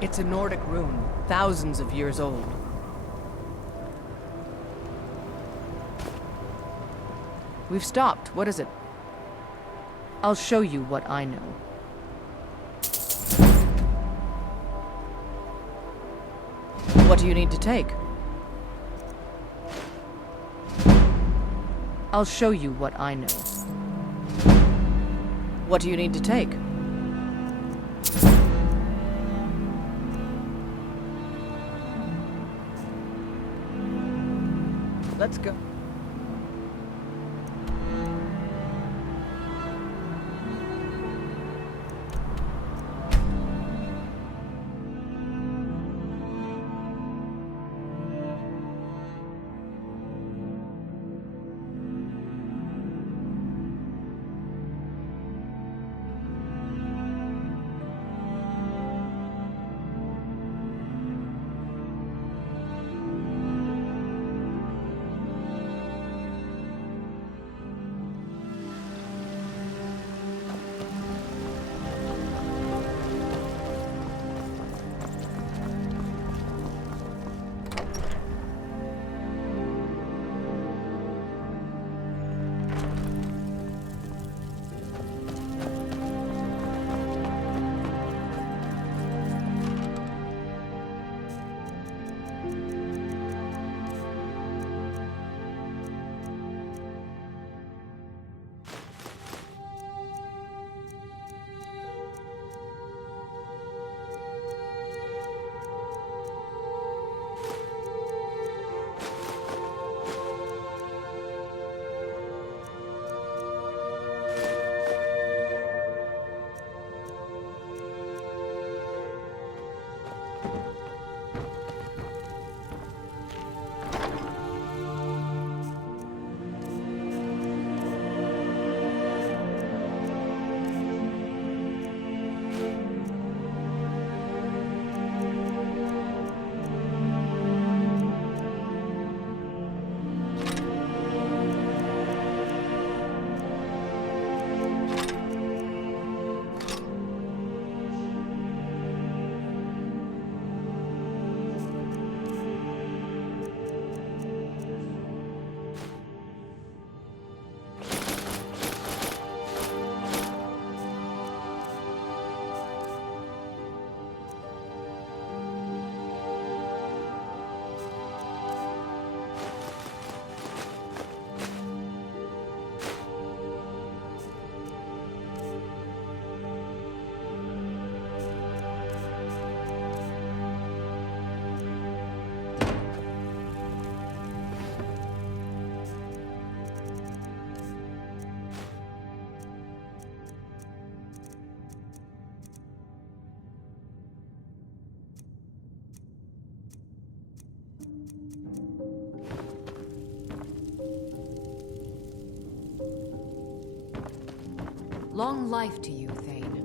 It's a Nordic rune, thousands of years old. We've stopped. What is it? I'll show you what I know. What do you need to take? I'll show you what I know. What do you need to take? Let's go. Long life to you, Thane.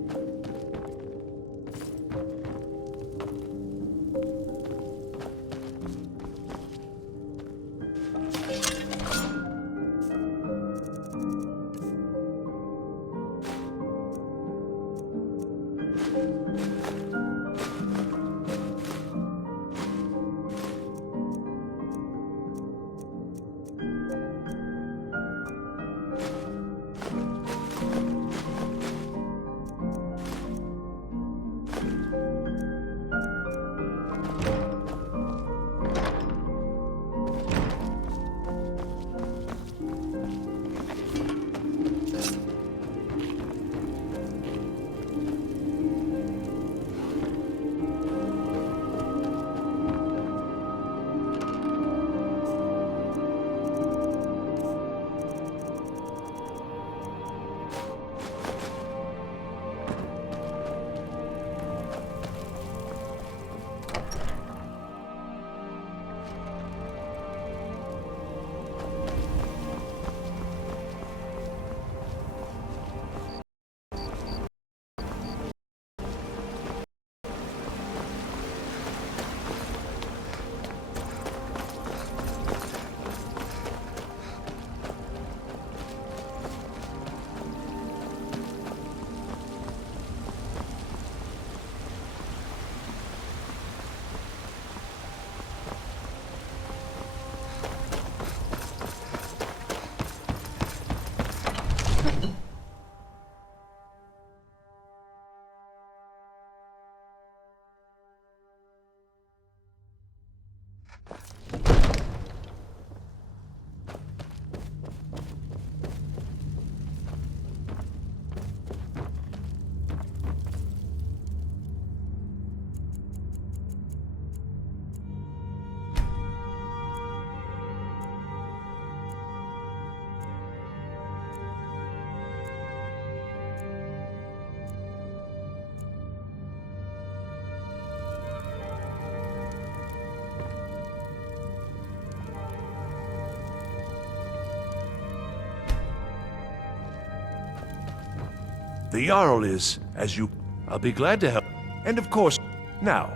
The Jarl is, as you... I'll be glad to help. And of course, now,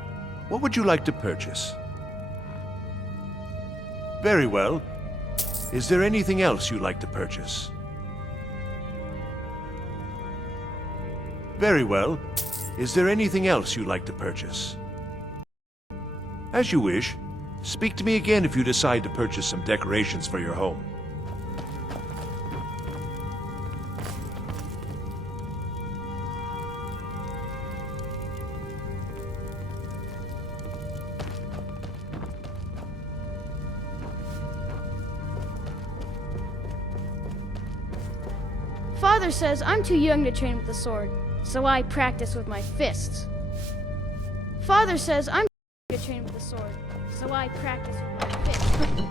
what would you like to purchase? Very well. Is there anything else you'd like to purchase? Very well. Is there anything else you'd like to purchase? As you wish. Speak to me again if you decide to purchase some decorations for your home. Father says I'm too young to train with the sword, so I practice with my fists. Father says I'm too young to train with the sword, so I practice with my fists.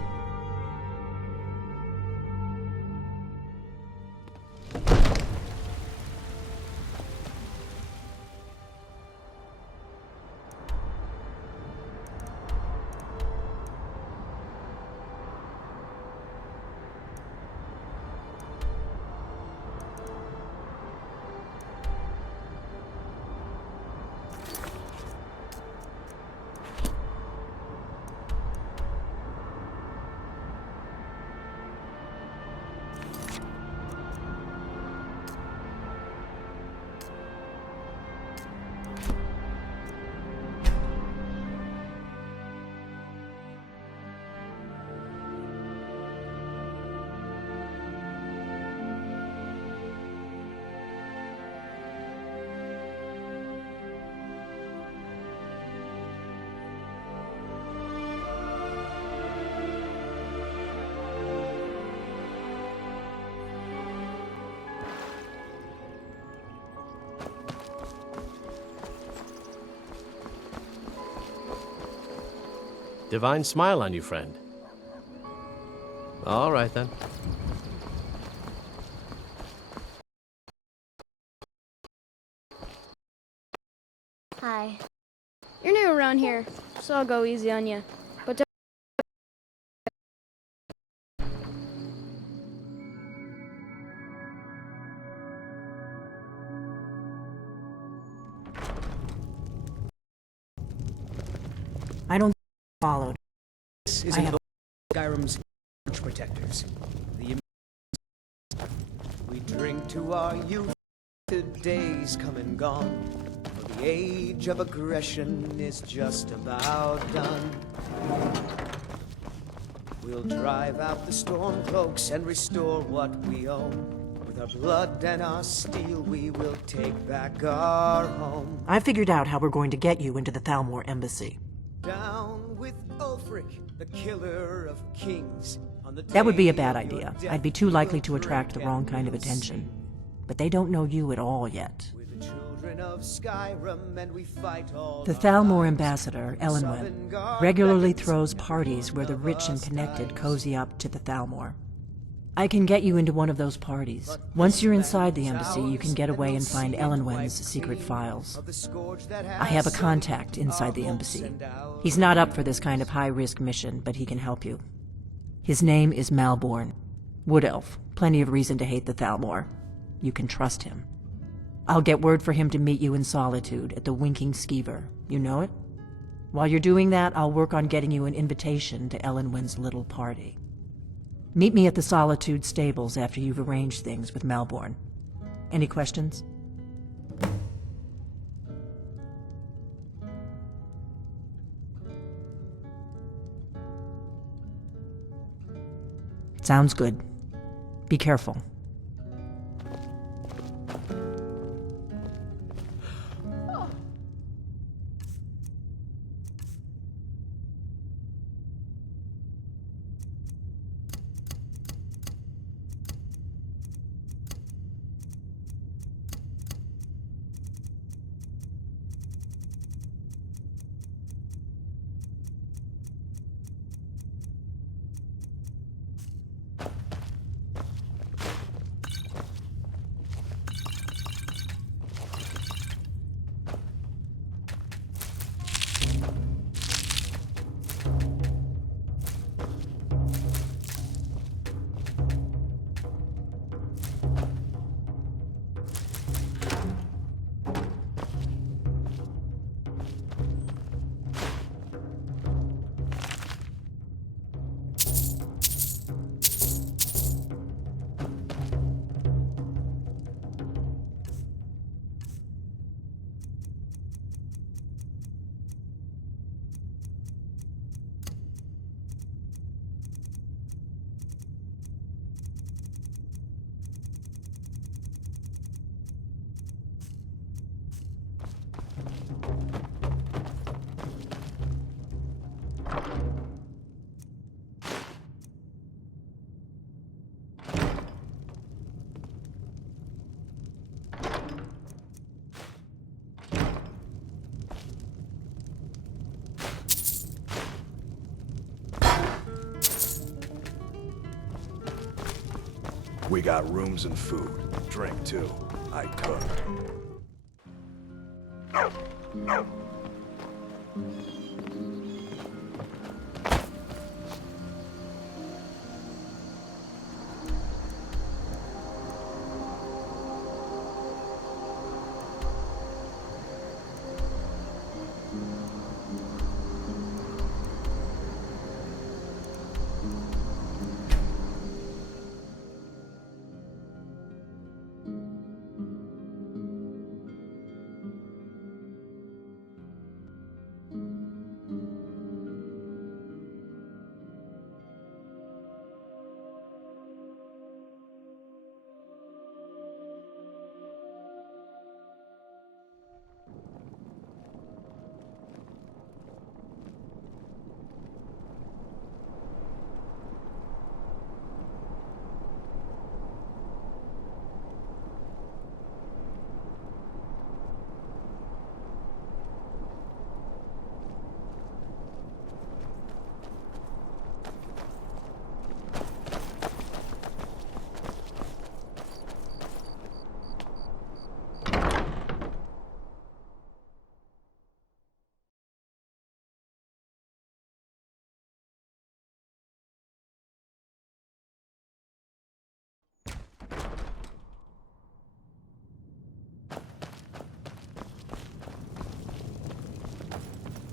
Divine smile on you, friend. All right, then. Hi. You're new around here, so I'll go easy on you. But don't... I don't followed. This is I have Skyrim's protectors. We drink to our youth, today's come and gone. For the age of aggression is just about done. We'll drive out the storm cloaks and restore what we own. With our blood and our steel, we will take back our home. I figured out how we're going to get you into the Thalmor embassy. Down with Ulfric, the killer of kings. That would be a bad idea. I'd be too likely to attract the wrong kind of attention. But they don't know you at all yet. We're the children of Skyrim, and we fight all The our Thalmor lives. ambassador, Elenwen, regularly throws parties where the rich and connected cozy up to the Thalmor. I can get you into one of those parties. Once you're inside the embassy, you can get away and find Elenwen's secret files. I have a contact inside the embassy. He's not up for this kind of high-risk mission, but he can help you. His name is Malborn. Wood Elf. Plenty of reason to hate the Thalmor. You can trust him. I'll get word for him to meet you in Solitude at the Winking Skeever. You know it? While you're doing that, I'll work on getting you an invitation to Elenwen's little party. Meet me at the Solitude stables after you've arranged things with Malborn. Any questions? Sounds good. Be careful. We got rooms and food. Drink, too. I cook.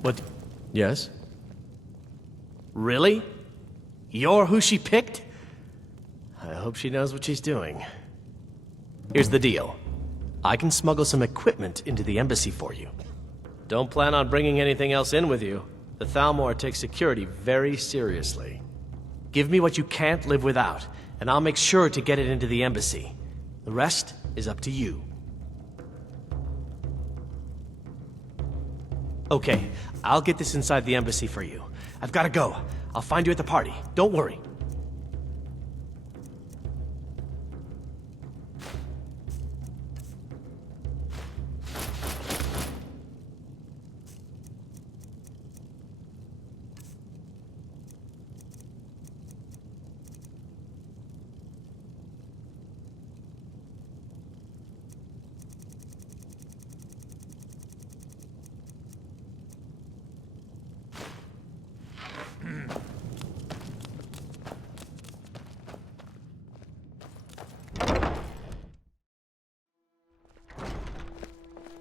What? Yes? Really? You're who she picked? I hope she knows what she's doing. Here's the deal. I can smuggle some equipment into the embassy for you. Don't plan on bringing anything else in with you. The Thalmor takes security very seriously. Give me what you can't live without, and I'll make sure to get it into the embassy. The rest is up to you. Okay, I'll get this inside the embassy for you. I've gotta go. I'll find you at the party. Don't worry.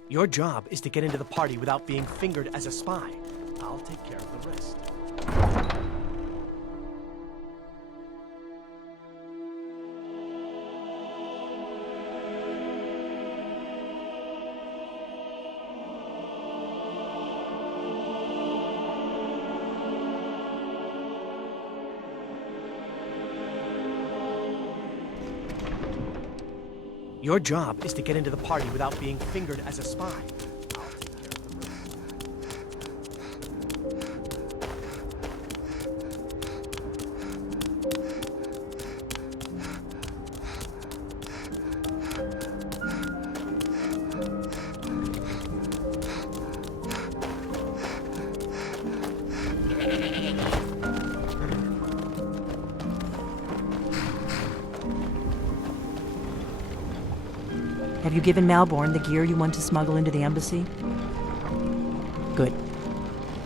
Your job is to get into the party without being fingered as a spy. I'll take care of the rest. Your job is to get into the party without being fingered as a spy. I'll take care of the rest. Have you given Malborn the gear you want to smuggle into the embassy? Good.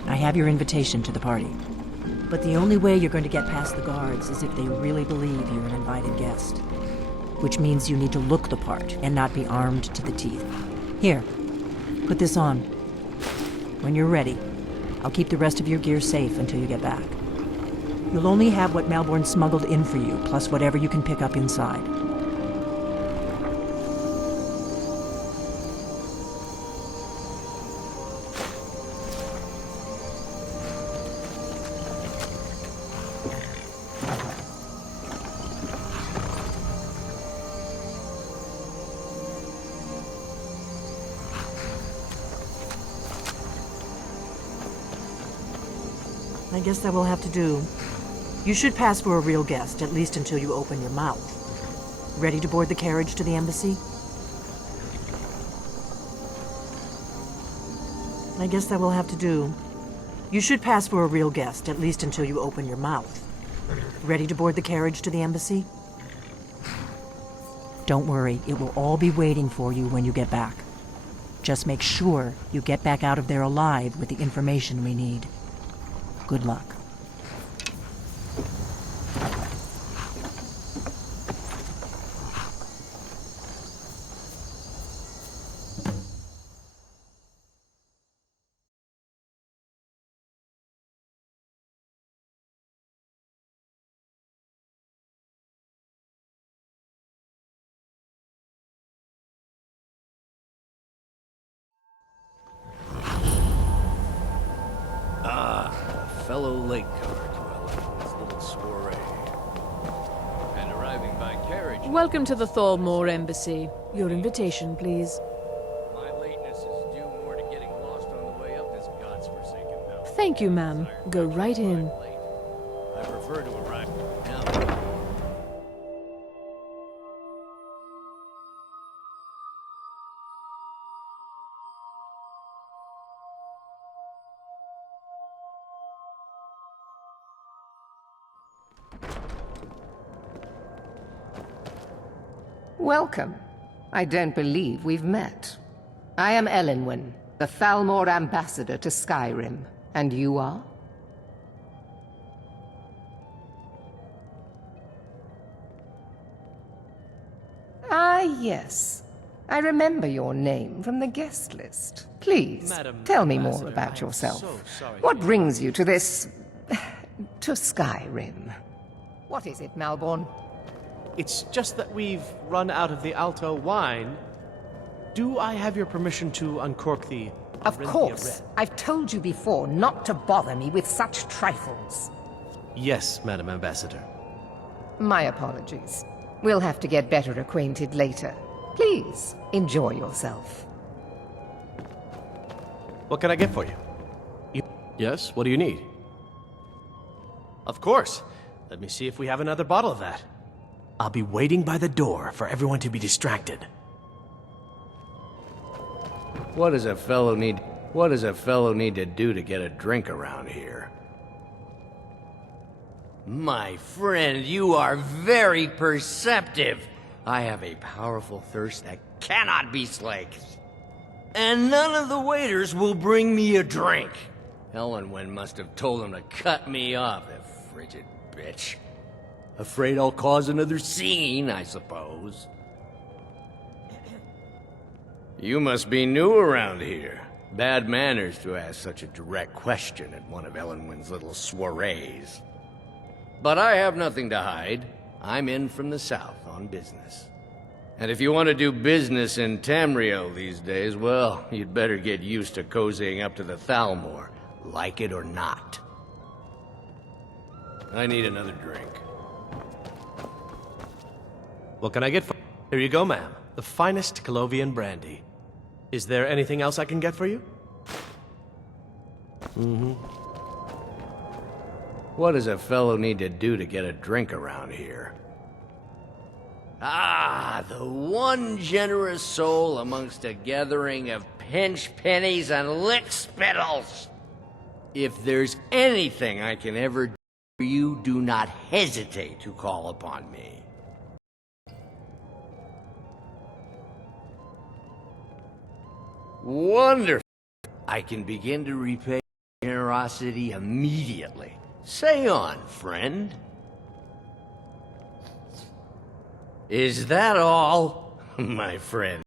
I have your invitation to the party. But the only way you're going to get past the guards is if they really believe you're an invited guest. Which means you need to look the part and not be armed to the teeth. Here, put this on. When you're ready, I'll keep the rest of your gear safe until you get back. You'll only have what Malborn smuggled in for you, plus whatever you can pick up inside. I guess that will have to do. You should pass for a real guest, at least until you open your mouth. Ready to board the carriage to the embassy? I guess that will have to do. You should pass for a real guest, at least until you open your mouth. Ready to board the carriage to the embassy? Don't worry, it will all be waiting for you when you get back. Just make sure you get back out of there alive with the information we need. Good luck. Fellow lakecomer to Ellen's little soiree. And arriving by carriage. Welcome to the Thalmor Embassy. Your invitation, please. My lateness is due more to getting lost on the way up this godforsaken mountain. Thank you, ma'am. Go right in. I prefer to arrive now. Welcome. I don't believe we've met. I am Elenwen, the Thalmor ambassador to Skyrim. And you are? Ah, yes. I remember your name from the guest list. Please, Madam tell me more Ambassador, about I am yourself. so sorry. What brings you to this... to Skyrim? What is it, Malborn? It's just that we've run out of the Alto wine. Do I have your permission to uncork the... Of Orinthia course. Red? I've told you before not to bother me with such trifles. Yes, Madam Ambassador. My apologies. We'll have to get better acquainted later. Please, enjoy yourself. What can I get for you? Yes, what do you need? Of course. Let me see if we have another bottle of that. I'll be waiting by the door for everyone to be distracted. What does a fellow need to do to get a drink around here? My friend, you are very perceptive. I have a powerful thirst that cannot be slaked. And none of the waiters will bring me a drink. Elenwen must have told them to cut me off, that frigid bitch. Afraid I'll cause another scene, I suppose. You must be new around here. Bad manners to ask such a direct question at one of Elenwen's little soirees. But I have nothing to hide. I'm in from the south on business. And if you want to do business in Tamriel these days, well, you'd better get used to cozying up to the Thalmor, like it or not. I need another drink. What can I get for you? Here you go, ma'am. The finest Colovian brandy. Is there anything else I can get for you? What does a fellow need to do to get a drink around here? Ah, the one generous soul amongst a gathering of pinch pennies and lick spittles. If there's anything I can ever do for you, do not hesitate to call upon me. Wonderful. I can begin to repay generosity immediately. Say on, friend. Is that all? My friend,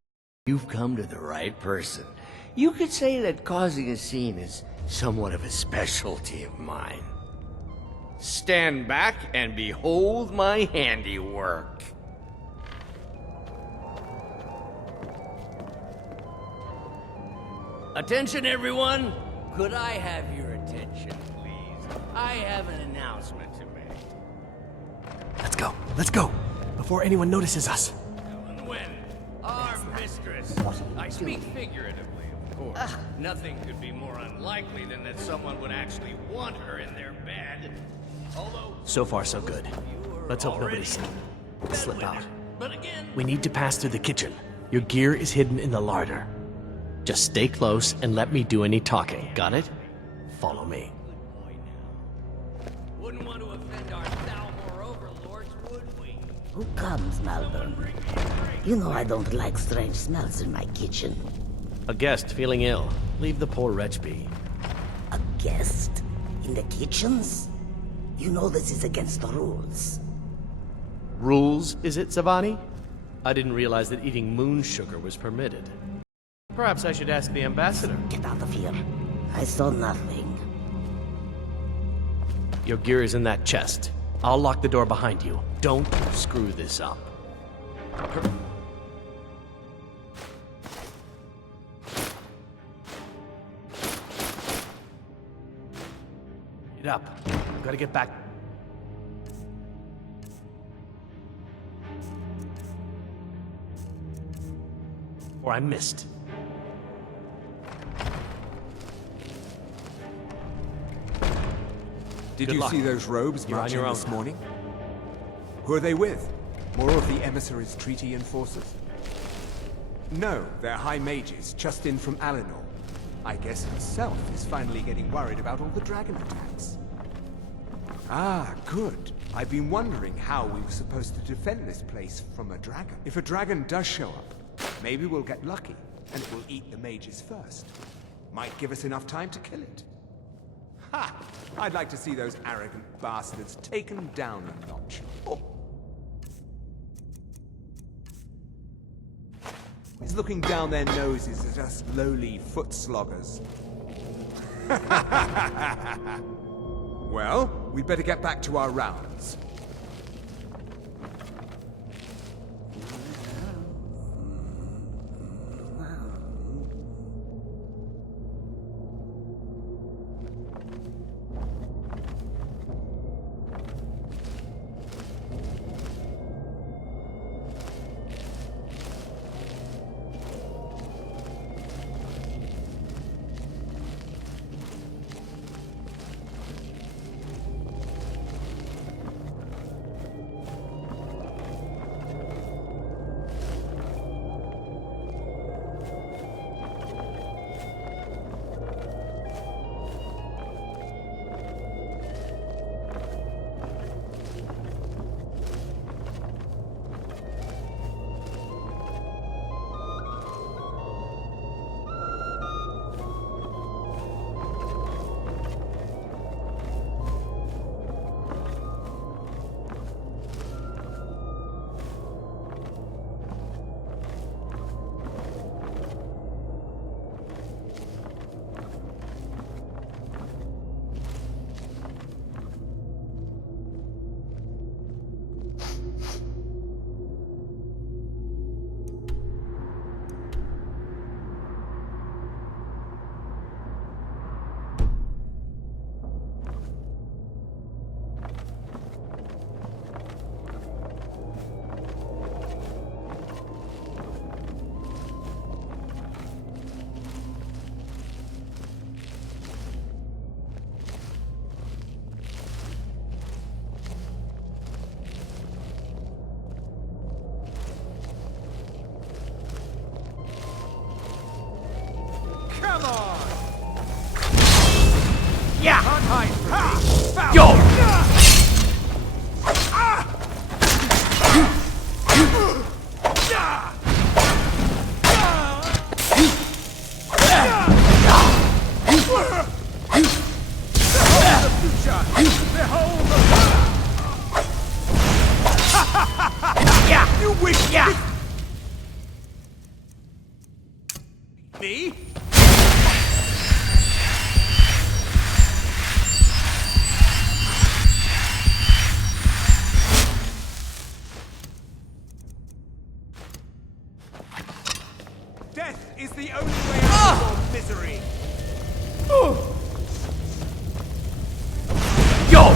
you've come to the right person. You could say that causing a scene is somewhat of a specialty of mine. Stand back and behold my handiwork. Attention, everyone! Could I have your attention, please? I have an announcement to make. Let's go, before anyone notices us. Elenwen, our mistress. I speak figuratively, of course. Nothing could be more unlikely than that someone would actually want her in their bed. Although, So far, so good. Let's hope already nobody's bed slip with out. her. But again, We need to pass through the kitchen. Your gear is hidden in the larder. Just stay close and let me do any talking. Got it? Follow me. wouldn't want to offend our Thalmor overlords, would we? Who comes, Malvern? You know I don't like strange smells in my kitchen. A guest feeling ill. Leave the poor wretch be. A guest? In the kitchens? You know this is against the rules. Rules, is it, Savani? I didn't realize that eating moon sugar was permitted. Perhaps I should ask the ambassador. Get out of here. I saw nothing. Your gear is in that chest. I'll lock the door behind you. Don't screw this up. Get up. I've got to get back. Or I missed. Did Good you luck. see those robes You're on marching your own this now. morning? Who are they with? More of the emissaries' treaty enforcers? No, they're high mages, just in from Alinor. I guess himself is finally getting worried about all the dragon attacks. Ah, good. I've been wondering how we were supposed to defend this place from a dragon. If a dragon does show up, maybe we'll get lucky, and it will eat the mages first. Might give us enough time to kill it. Ha! I'd like to see those arrogant bastards taken down a notch. Oh. Is looking down their noses at us lowly foot sloggers. Well, we'd better get back to our rounds. Come on! Yeah! Can't hide from me! Yo! Yeah! You wish Yeah! me? Death is the only way out of your misery. Yo!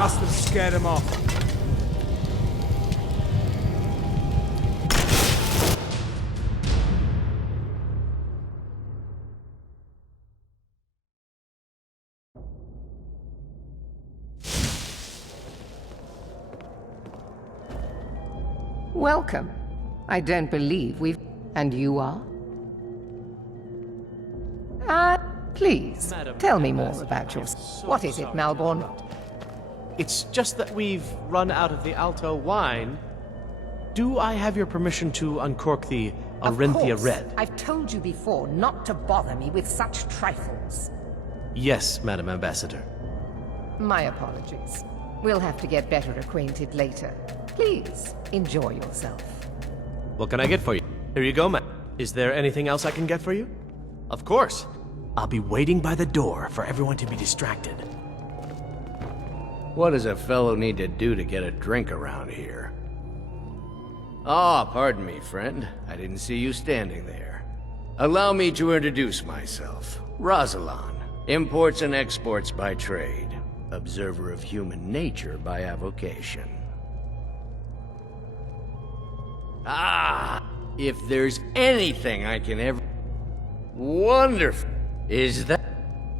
Must have scared him off. Welcome. I don't believe we've... And you are? Please, tell me more about yours. What is it, Malborn? It's just that we've run out of the Alto wine. Do I have your permission to uncork the Arinthia Red? I've told you before not to bother me with such trifles. Yes, Madam Ambassador. My apologies. We'll have to get better acquainted later. Please, enjoy yourself. What can I get for you? Here you go, ma'am. Is there anything else I can get for you? Of course. I'll be waiting by the door for everyone to be distracted. What does a fellow need to do to get a drink around here? Ah, pardon me, friend. I didn't see you standing there. Allow me to introduce myself. Rosalan, imports and exports by trade. Observer of human nature by avocation. Ah, if there's anything I can ever... Wonderful. Is that...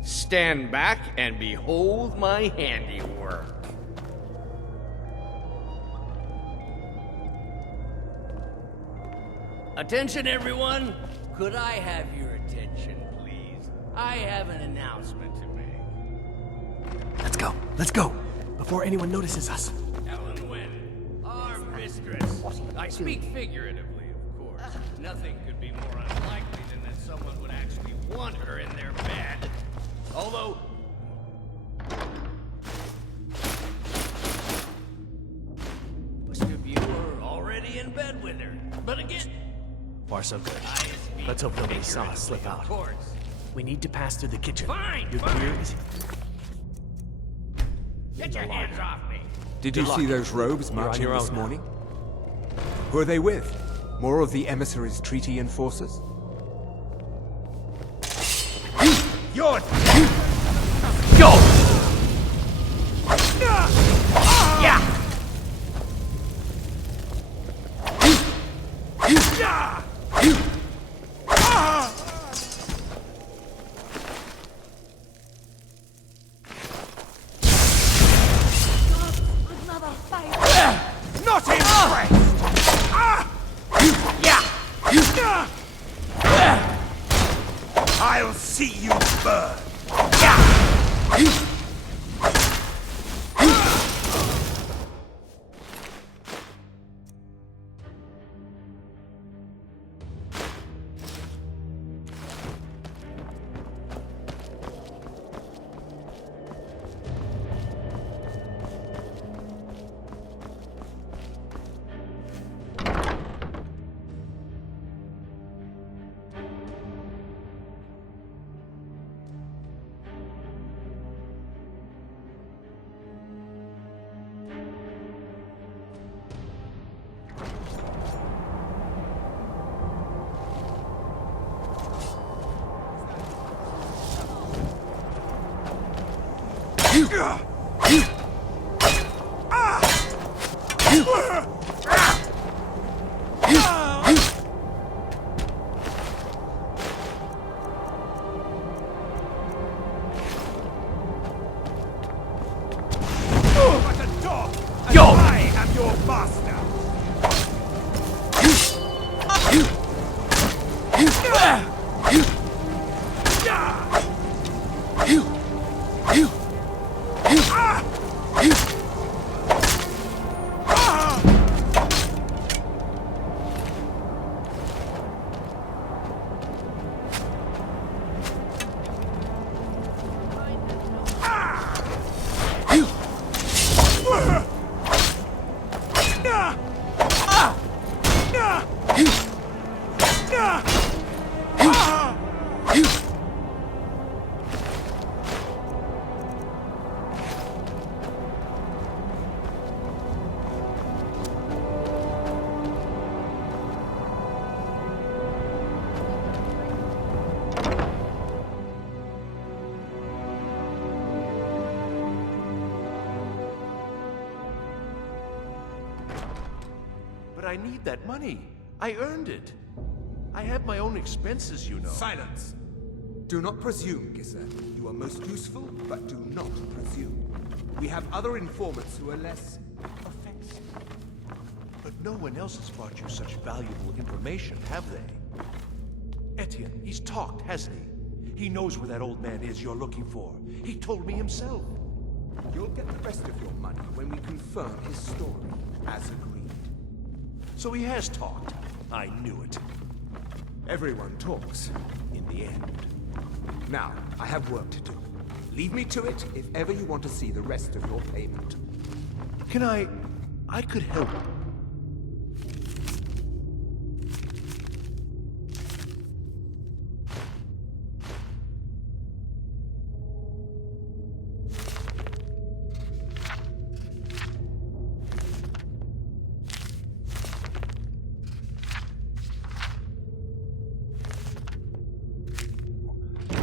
Stand back and behold my handiwork. Attention, everyone! Could I have your attention, please? I have an announcement to make. Let's go, before anyone notices us. Elenwen, our mistress. I speak figuratively, of course. Nothing could be more unlikely than that someone would actually want her in their bed. Although... most of you are already in bed with her. But again... Far so good. Let's hope nobody saw us slip out. Of course. We need to pass through the kitchen. Fine, Your fine. gear is... Get your hands off me! Did you see those robes marching your this own now. morning? Who are they with? More of the emissaries' treaty enforcers? You're... Go! Yeah! Not impressed! I'll see you burn! I am your master! But I need that money. I earned it. I have my own expenses, you know. Silence! Do not presume, Gisser. You are most useful, but do not presume. We have other informants who are less offensive. But no one else has brought you such valuable information, have they? Etienne, he's talked, hasn't he? He knows where that old man is you're looking for. He told me himself. You'll get the rest of your money when we confirm his story, as agreed. So he has talked. I knew it. Everyone talks, in the end. Now, I have work to do. Leave me to it if ever you want to see the rest of your payment. Can I could help.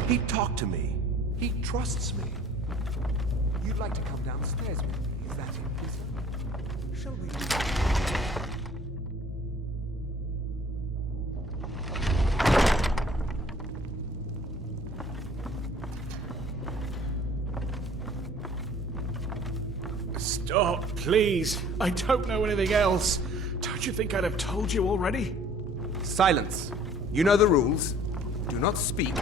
He talked to me. He trusts me. You'd like to come downstairs with me, is that it, prisoner? Shall we? Stop, please. I don't know anything else. Don't you think I'd have told you already? Silence. You know the rules. Do not speak.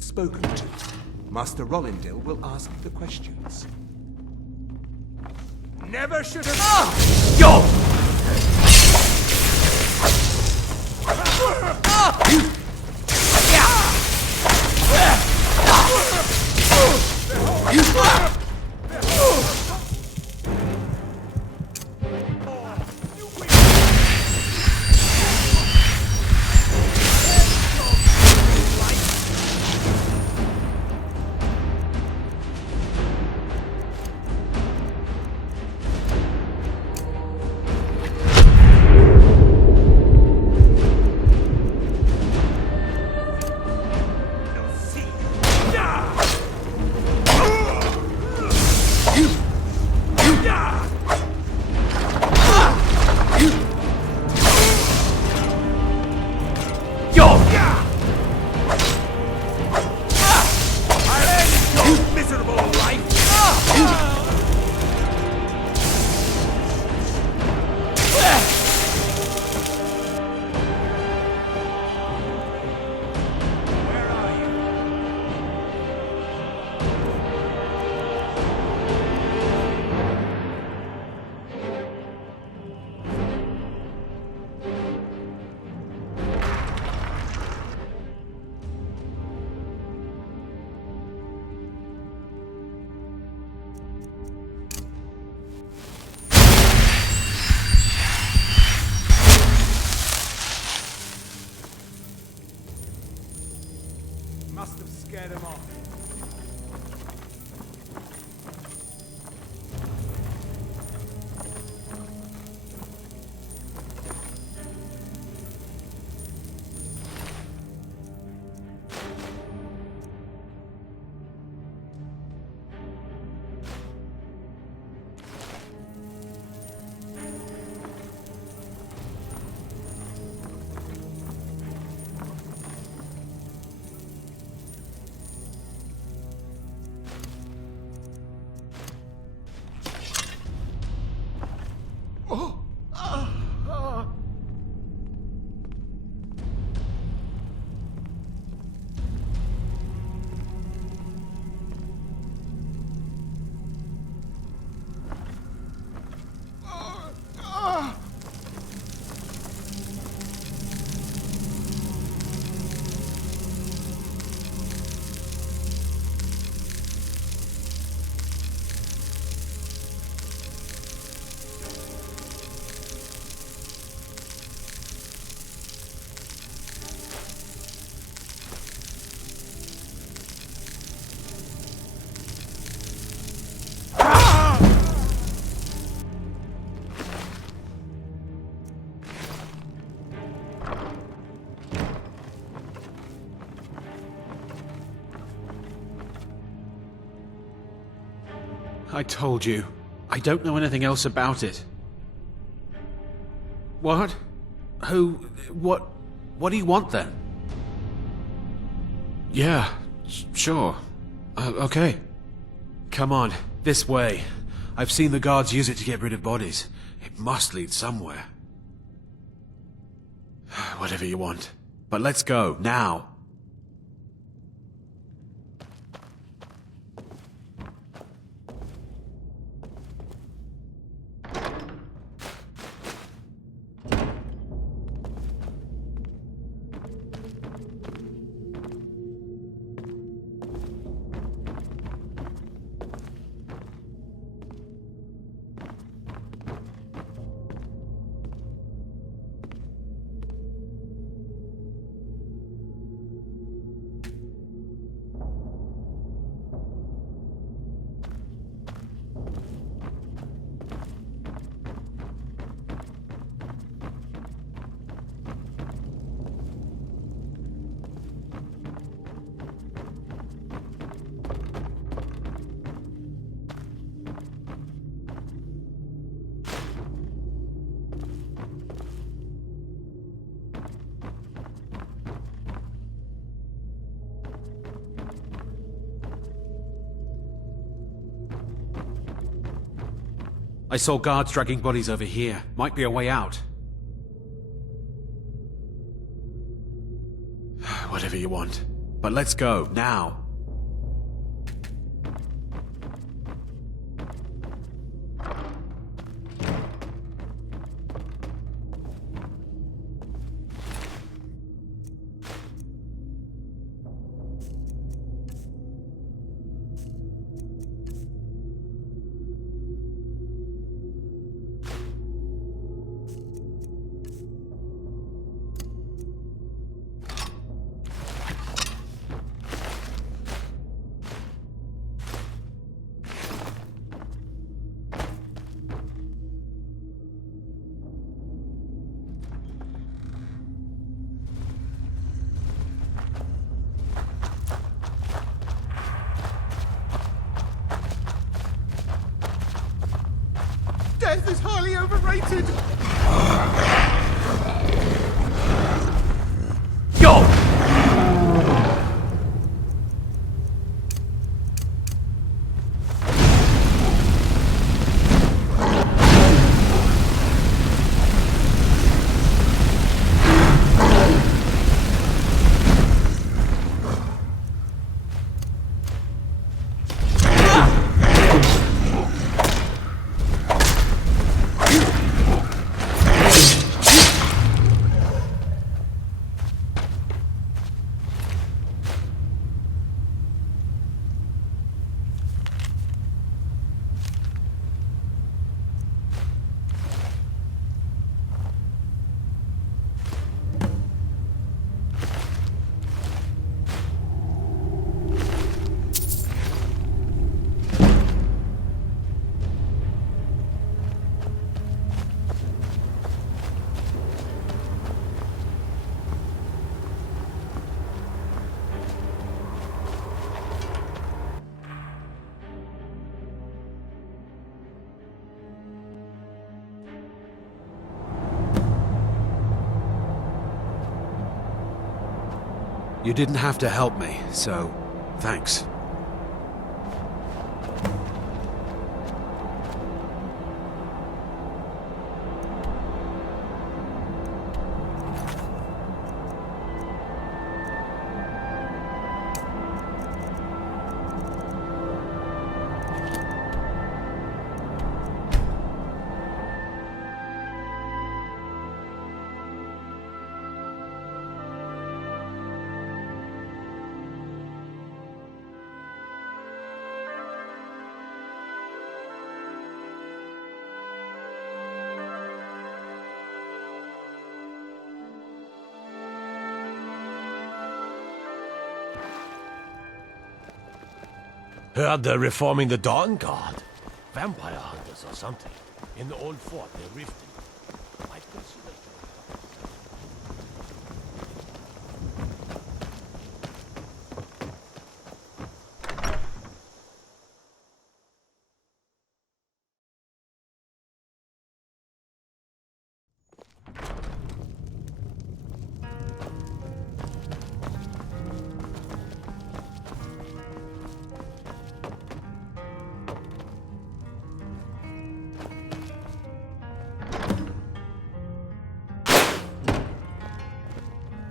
Spoken to. Master Rollindale will ask the questions. Never should have... Yo! Must have scared him off. I told you. I don't know anything else about it. What? Who? What do you want then? Yeah, sure. Okay. Come on, this way. I've seen the guards use it to get rid of bodies. It must lead somewhere. Whatever you want. But let's go, now. I saw guards dragging bodies over here. Might be a way out. Whatever you want. But let's go, now. Death is highly overrated! Go! You didn't have to help me, so thanks. Heard they're reforming the Dawn Guard. Vampire hunters or something. In the old fort near Riften. Might consider...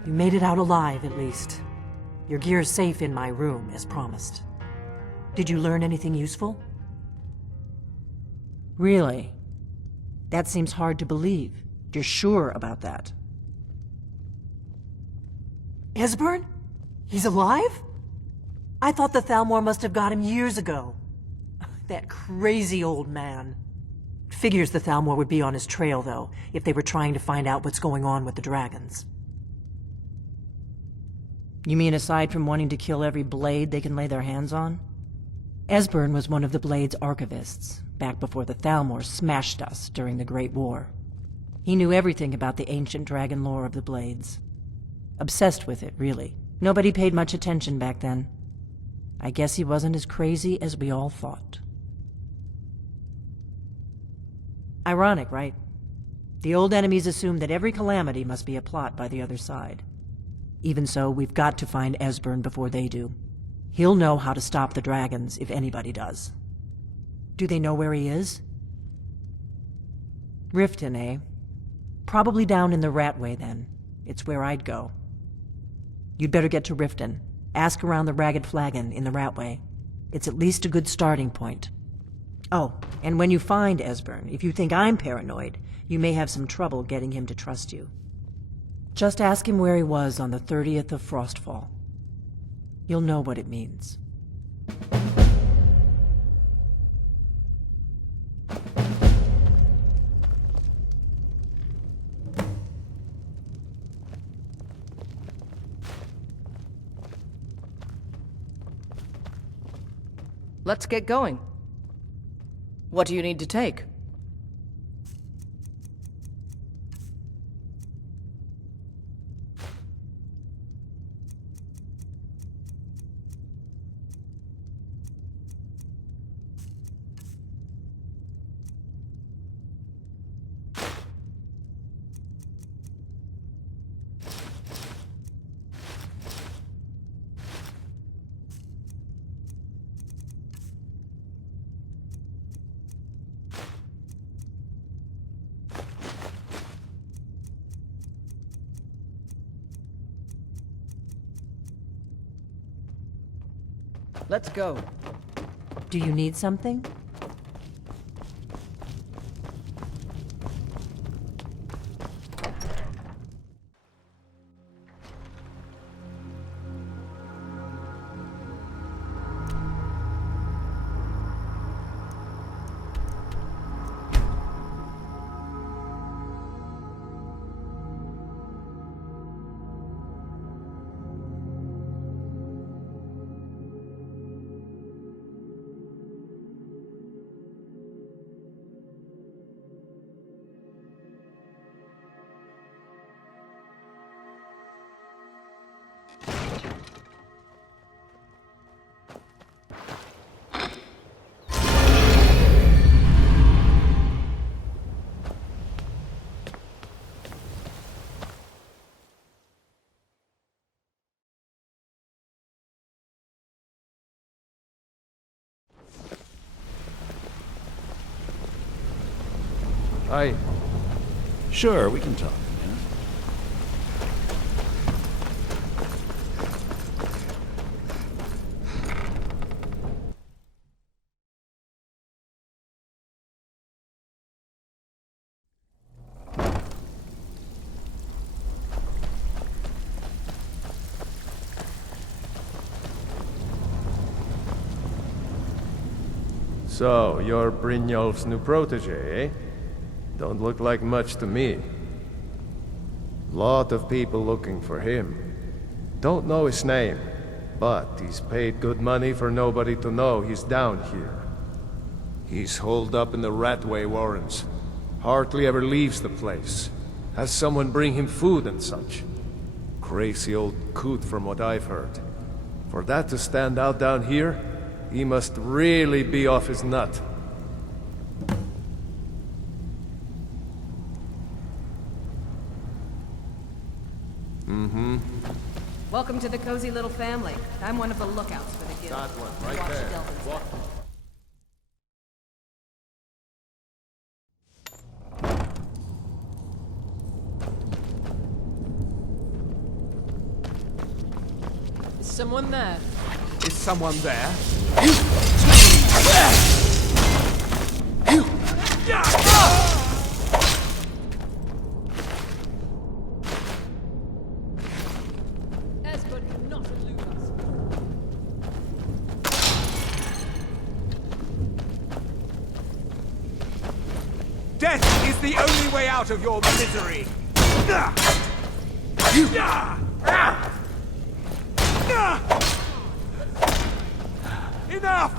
You made it out alive, at least. Your gear's safe in my room, as promised. Did you learn anything useful? Really? That seems hard to believe. You're sure about that? Esbern? He's alive? I thought the Thalmor must have got him years ago. That crazy old man. Figures the Thalmor would be on his trail, though, if they were trying to find out what's going on with the dragons. You mean aside from wanting to kill every blade they can lay their hands on? Esbern was one of the Blade's archivists, back before the Thalmor smashed us during the Great War. He knew everything about the ancient dragon lore of the Blades. Obsessed with it, really. Nobody paid much attention back then. I guess he wasn't as crazy as we all thought. Ironic, right? The old enemies assume that every calamity must be a plot by the other side. Even so, we've got to find Esbern before they do. He'll know how to stop the dragons if anybody does. Do they know where he is? Riften, eh? Probably down in the Ratway, then. It's where I'd go. You'd better get to Riften. Ask around the Ragged Flagon in the Ratway. It's at least a good starting point. Oh, and when you find Esbern, if you think I'm paranoid, you may have some trouble getting him to trust you. Just ask him where he was on the 30th of Frostfall. You'll know what it means. Let's get going. What do you need to take? Let's go. Do you need something? Sure, we can talk. So, you're Brynjolf's new protege, eh? Don't look like much to me. Lot of people looking for him. Don't know his name, but he's paid good money for nobody to know he's down here. He's holed up in the Ratway Warrens. Hardly ever leaves the place. Has someone bring him food and such. Crazy old coot from what I've heard. For that to stand out down here, he must really be off his nut. Welcome to the cozy little family. I'm one of the lookouts for the guild. That one, right Watch there. the Delphins. Walk. someone there. Is someone there? Esbern cannot elude us. Death is the only way out of your misery! Enough!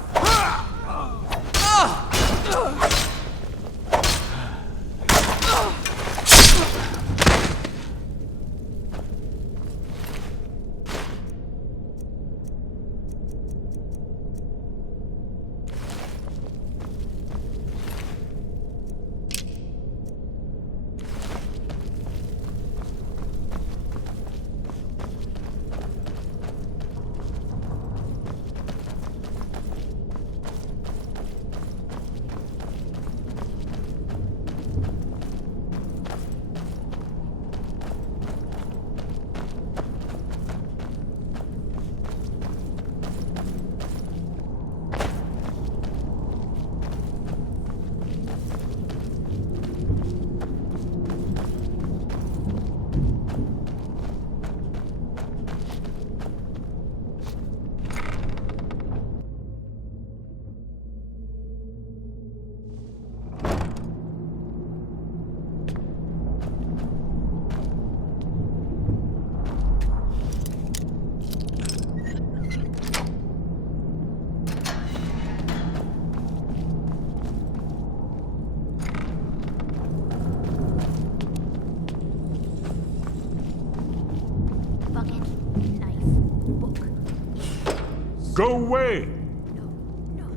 Go away!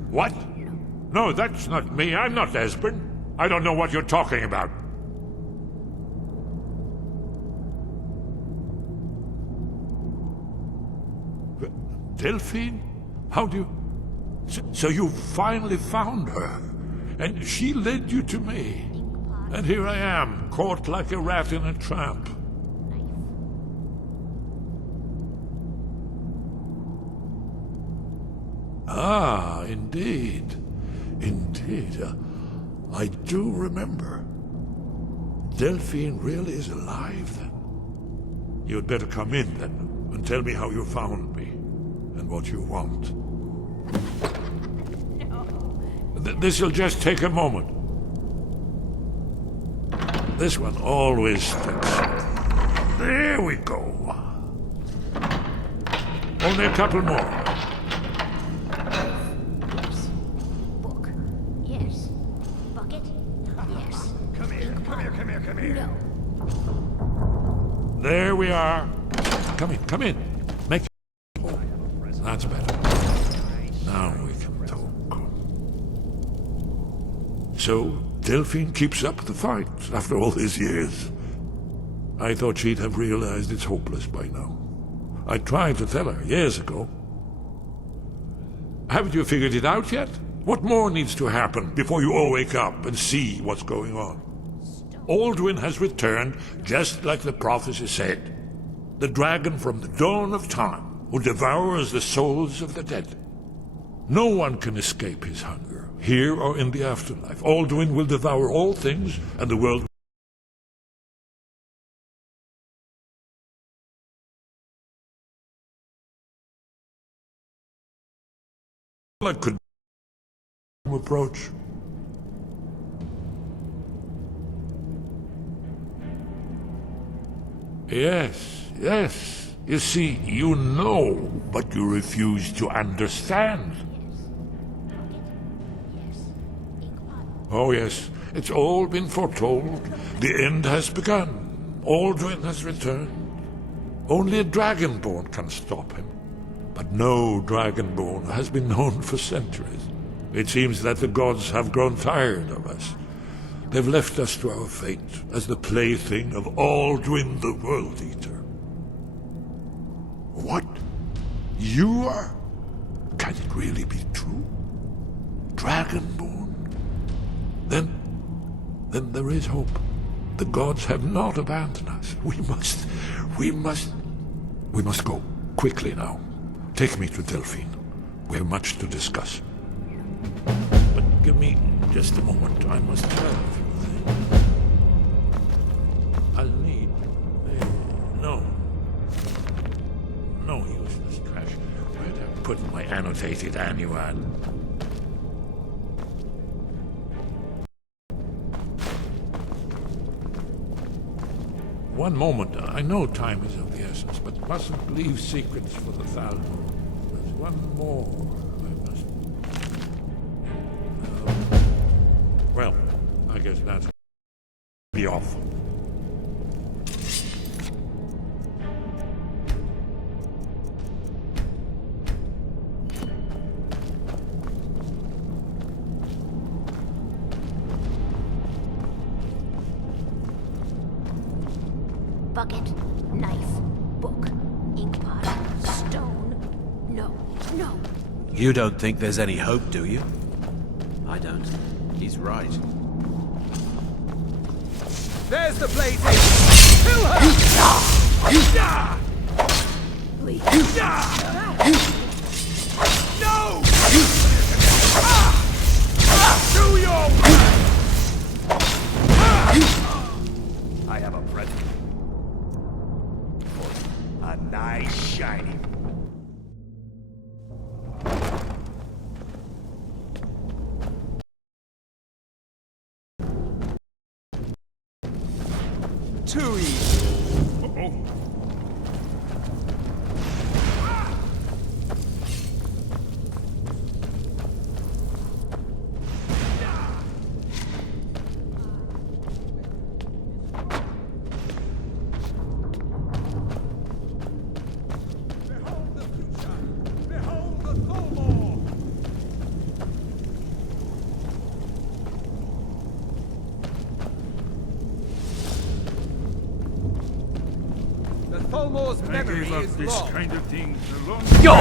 What? No, that's not me. I'm not Esbern. I don't know what you're talking about. Delphine? How do you... So you finally found her, and she led you to me. And here I am, caught like a rat in a trap. Ah, indeed. Indeed. I do remember. Delphine really is alive, then. You'd better come in, then, and tell me how you found me, and what you want. No. This'll just take a moment. This one always sticks. There we go. Only a couple more. There we are. Come in. Make oh, that's better. Now we can talk. So, Delphine keeps up the fight after all these years. I thought she'd have realized it's hopeless by now. I tried to tell her years ago. Haven't you figured it out yet? What more needs to happen before you all wake up and see what's going on? Alduin has returned, just like the prophecy said. The dragon from the dawn of time, who devours the souls of the dead. No one can escape his hunger, here or in the afterlife. Alduin will devour all things, and the world... I could... approach. Yes. You see, you know, but you refuse to understand. Oh yes, it's all been foretold. The end has begun. Alduin has returned. Only a dragonborn can stop him. But no dragonborn has been known for centuries. It seems that the gods have grown tired of us. They've left us to our fate as the plaything of Alduin the World Eater. What? You are? Can it really be true? Dragonborn? Then there is hope. The gods have not abandoned us. We must go quickly now. Take me to Delphine. We have much to discuss. But give me just a moment. I must tell a few things. I'll need... No. No useless trash. Where'd I put my annotated annual? One moment. I know time is of the essence, but mustn't leave secrets for the Thalmor. There's one more I must... well, I guess that's... be off. Bucket, knife, book, ink pot, stone. No, no. You don't think there's any hope, do you? I don't. He's right. There's the blade! Kill her! No! Do your I have a present. A nice shiny. Too easy. Uh-oh. Behold the future! Behold the Thalmor! The Thalmor's memory is this long. kind of thing alone. Yo!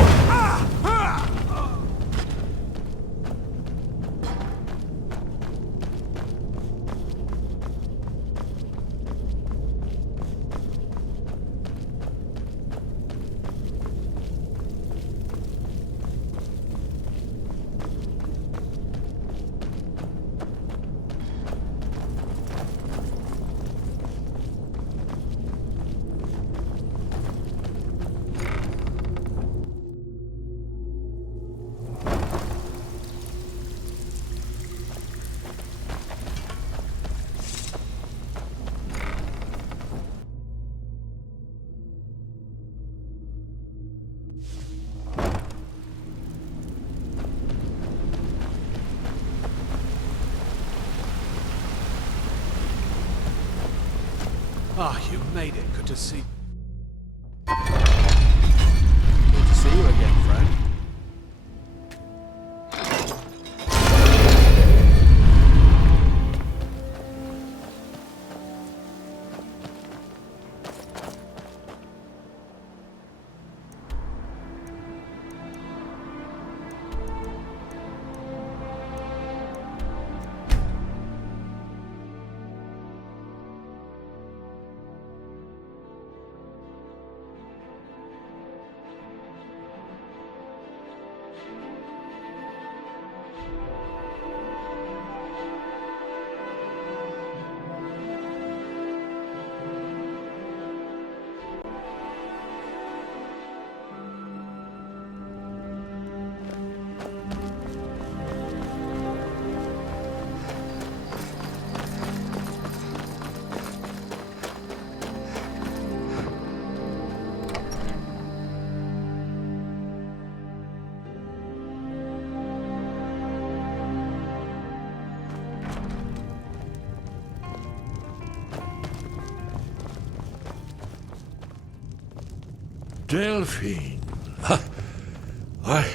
Ah, you made it. Good to see... Good to see you again, friend. Delphine. Why,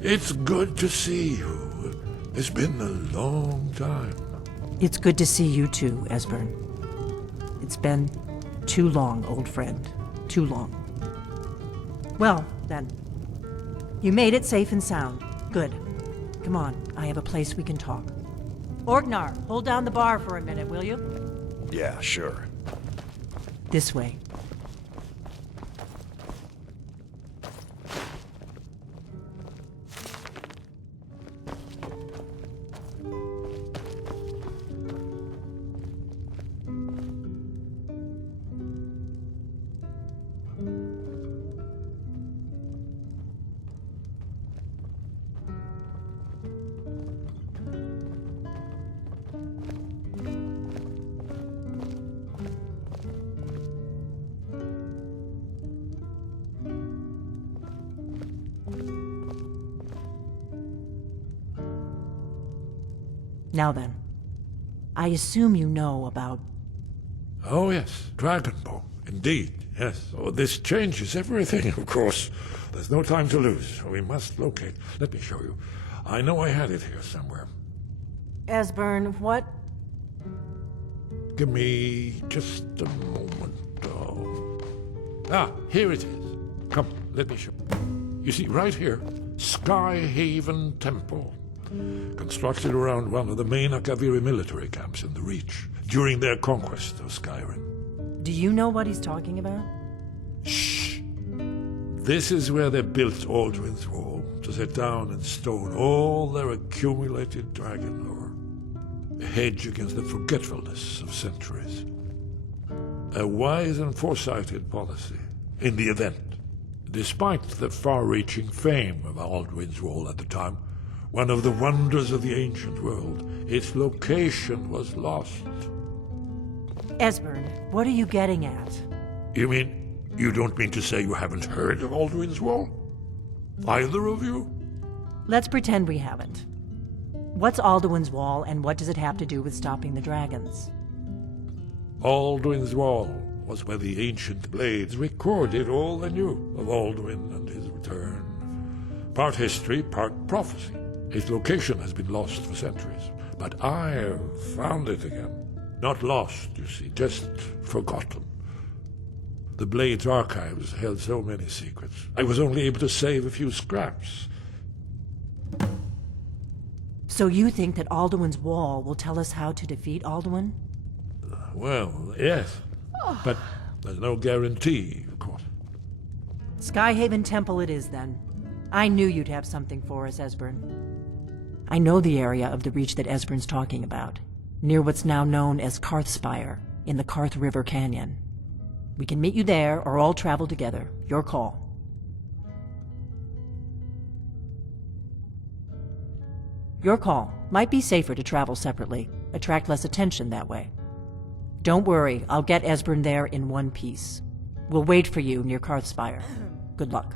it's good to see you. It's been a long time. It's good to see you too, Esbern. It's been too long, old friend. Too long. Well, then. You made it safe and sound. Good. Come on, I have a place we can talk. Orgnar, hold down the bar for a minute, will you? Yeah, sure. This way. Now then, I assume you know about... Oh yes, Dragonbone. Indeed, yes. Oh, this changes everything, of course. There's no time to lose. We must locate. Let me show you. I know I had it here somewhere. Esbern, what... Give me just a moment. Oh. Ah, here it is. Come, let me show you. You see, right here, Skyhaven Temple. Constructed around one of the main Akaviri military camps in the Reach during their conquest of Skyrim. Do you know what he's talking about? Shh! This is where they built Alduin's Wall, to set down in stone all their accumulated dragon lore. A hedge against the forgetfulness of centuries. A wise and foresighted policy, in the event. Despite the far-reaching fame of Alduin's Wall at the time, one of the wonders of the ancient world, its location was lost. Esbern, what are you getting at? You mean, you don't mean to say you haven't heard of Alduin's Wall? Either of you? Let's pretend we haven't. What's Alduin's Wall, and what does it have to do with stopping the dragons? Alduin's Wall was where the ancient blades recorded all they knew of Alduin and his return. Part history, part prophecy. Its location has been lost for centuries, but I have found it again. Not lost, you see, just forgotten. The Blade's archives held so many secrets. I was only able to save a few scraps. So you think that Alduin's Wall will tell us how to defeat Alduin? Well, yes, but there's no guarantee, of course. Skyhaven Temple it is, then. I knew you'd have something for us, Esbern. I know the area of the Reach that Esbern's talking about, near what's now known as Karthspire, in the Karth River Canyon. We can meet you there, or all travel together. Your call. Your call. Might be safer to travel separately. Attract less attention that way. Don't worry, I'll get Esbern there in one piece. We'll wait for you near Karthspire. Good luck.